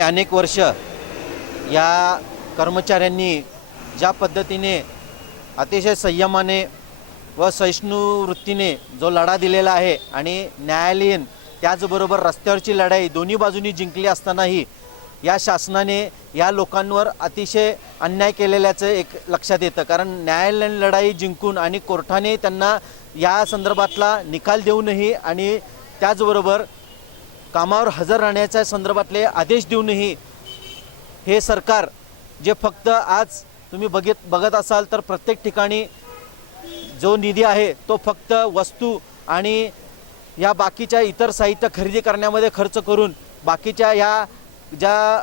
अनेक वर्ष या कर्मचाऱ्यांनी ज्या पद्धतीने अतिशय संयमाने व सहिष्णू वृत्तीने जो लढा दिलेला आहे आणि न्यायालयीन त्याचबरोबर रस्त्यावरची लढाई दोन्ही बाजूंनी जिंकली असतानाही या शासनाने या लोकांवर अतिशय अन्याय केलेल्याचं एक लक्षात येतं। कारण न्यायालयीन लढाई जिंकून आणि कोर्टाने त्यांना या संदर्भातला निकाल देऊनही आणि त्याचबरोबर कामावर हजर राहण्याच्या संदर्भातले आदेश देऊनही हे सरकार जे फक्त आज तुम्ही बघत असाल तर प्रत्येक ठिकाणी जो निधी आहे तो फक्त वस्तू आणि या बाकीच्या इतर साहित्य खरेदी करण्यामध्ये खर्च करून बाकीच्या या ज्या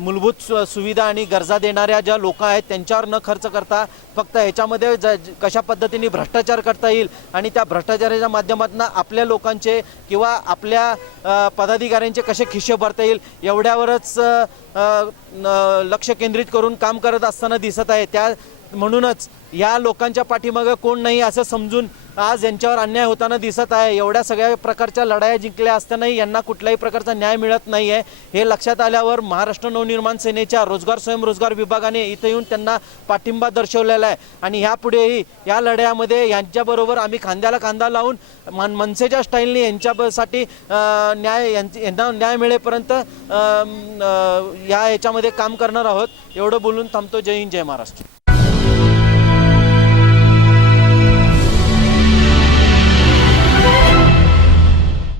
मूलभूत सुविधा आणि गरजा देणाऱ्या ज्या लोक आहेत त्यांच्यावर न खर्च करता फक्त ह्याच्यामध्ये कशा पद्धतीने भ्रष्टाचार करता येईल आणि त्या भ्रष्टाचाराच्या माध्यमातून आपल्या लोकांचे किंवा आपल्या पदाधिकाऱ्यांचे कसे खिशे भरता येईल एवढ्यावरच लक्ष केंद्रित करून काम करत असताना दिसत आहे। त्या म्हणूनच या लोकांच्या पाठीमागे कोण नाही असं समजून आज यांच्यावर अन्याय होताना दिसत आहे। एवढ्या सगळ्या प्रकारच्या लढाया जिंकल्या असतानाही यांना कुठल्याही प्रकारचा न्याय मिळत नाही आहे हे लक्षात आल्यावर महाराष्ट्र नवनिर्माण सेनेच्या रोजगार स्वयंरोजगार विभागाने इथे येऊन त्यांना पाठिंबा दर्शवलेला आहे आणि यापुढेही या लढ्यामध्ये यांच्याबरोबर आम्ही खांद्याला खांदा लावून मनसेच्या स्टाईलने यांच्यासाठी यांना न्याय मिळेपर्यंत या ह्याच्यामध्ये काम करणार आहोत। एवढं बोलून थांबतो। जय हिंद, जय महाराष्ट्र।